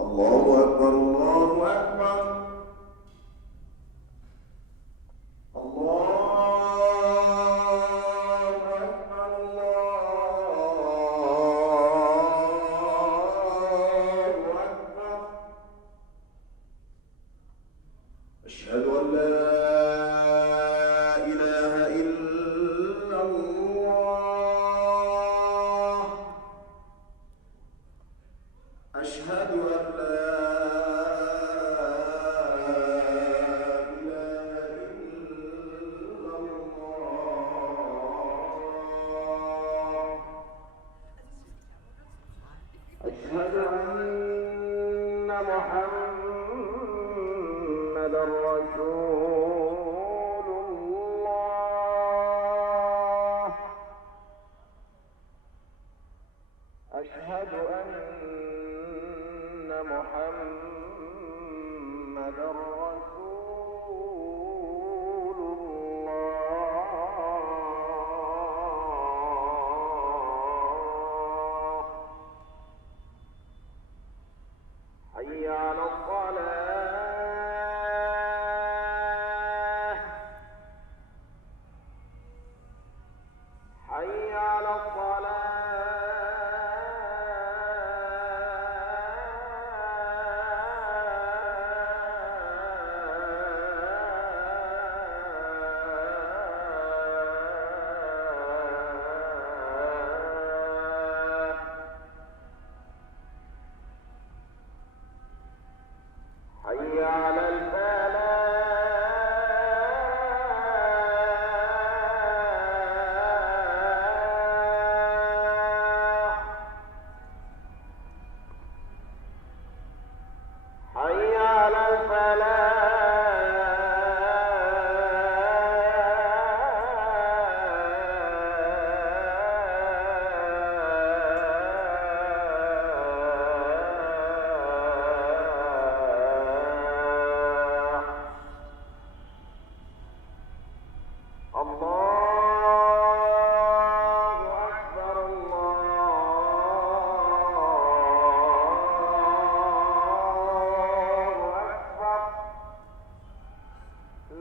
الله أكبر الله أكبر. أشهد أن لا إله إلا الله. أشهد أن لا إله إلا الله. أشهد أن محمدا رسول الله. أشهد أن محمدا رسول الله. حي على الصلاة. حي على الصلاة. حي على الفلاح. حي على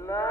لا